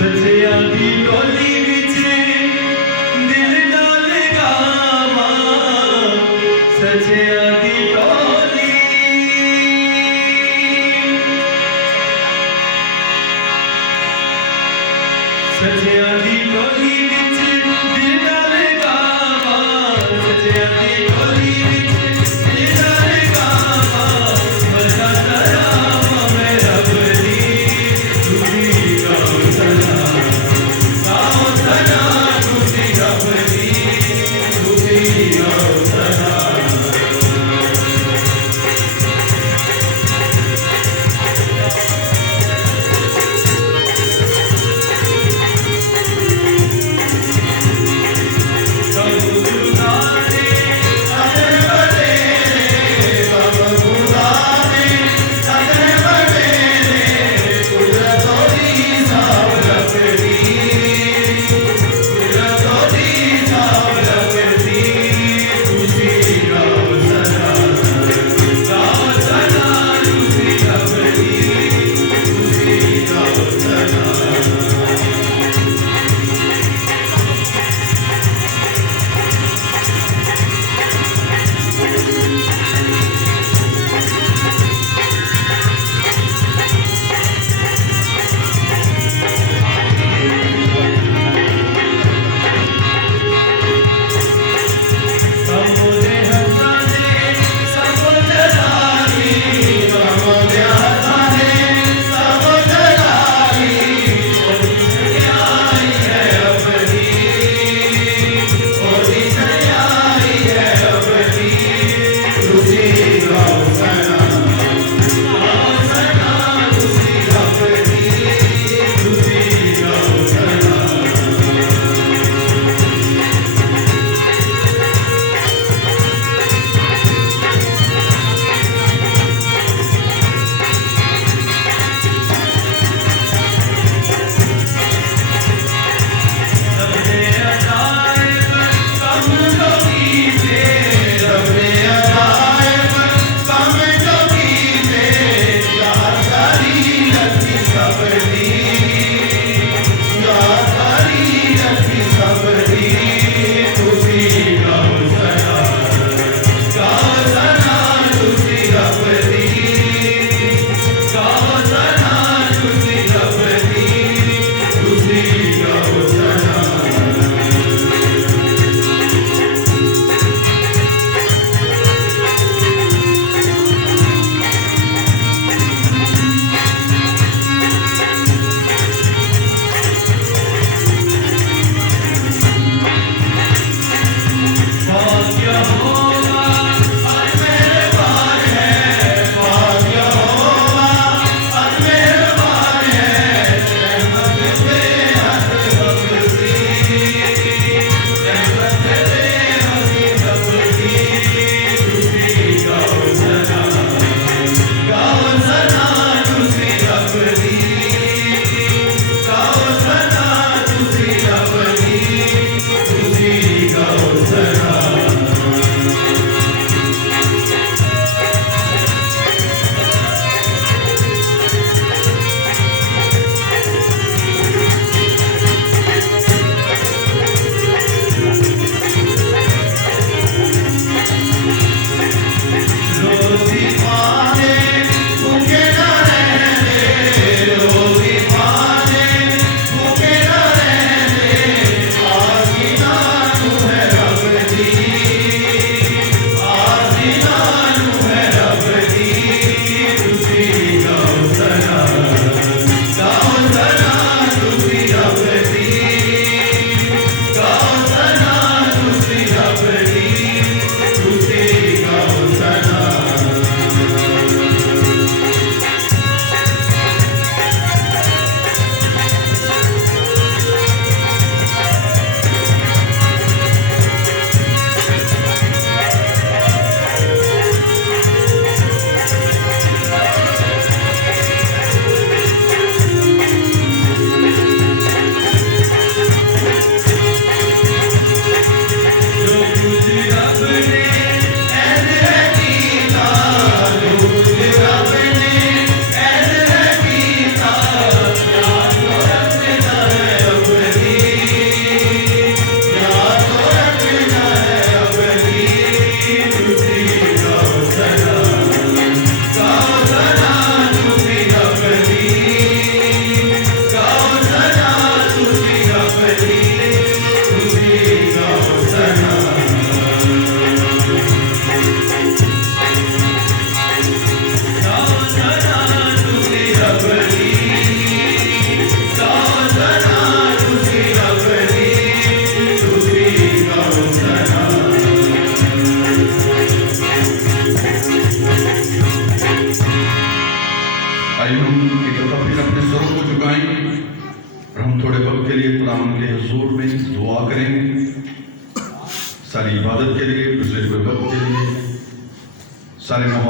सचिया दी टोली विच दिल डाल गावा सचिया दी टोली सचिया दी टोली विच दिल डाल गावा सचिया दी टोली विच दिल डाल गावा बता करावा मैं रब दी तुझी गाँव सना तुझी रब दी तुझी गाँव सना आइए हम एक दफा फिर अपने स्वरों को झुकाएं और हम थोड़े वक्त के लिए खुदा के हुजूर में दुआ करेंगे सारी इबादत के लिए, गुजरे हुए वक्त के लिए, सारे